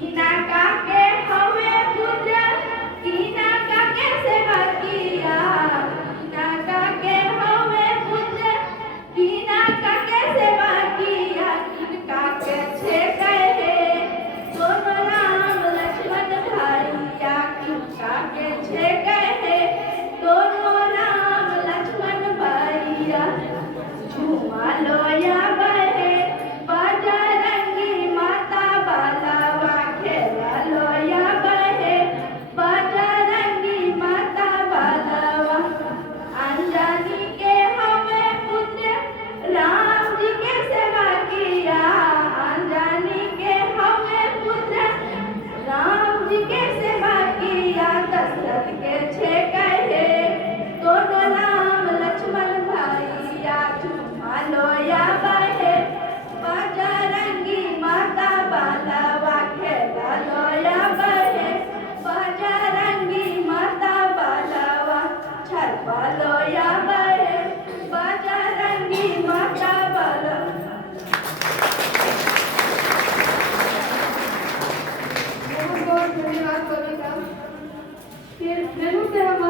कीना काके हवे पुत्र कीना काके सेवा किया कीना काके हवे पुत्र कीना काके सेवा किया किनका के छे कहे दोनों राम लक्ष्मण भाइया किनका के छे कहे दोनों राम लक्ष्मण भाइया झूमा लोया बहे बजरंगी माता बालावा खेला लोया बहे बजरंगी माता बालावा अंजनी के हवे पुत्र राम जी के सेवा किया अंजनी के हवे पुत्र राम जी के सेवा किया दशरथ के छे कहे दोनों राम लक्ष्मण भाइया झूमा लोया बहे बजरंगी माता बालावा खेला लोया बहे बजरंगी माता बालावा छरपा लोया बहे बजरंगी माता बालावा। बहुत बहुत धन्यवाद कविता। फिर मेनू से हम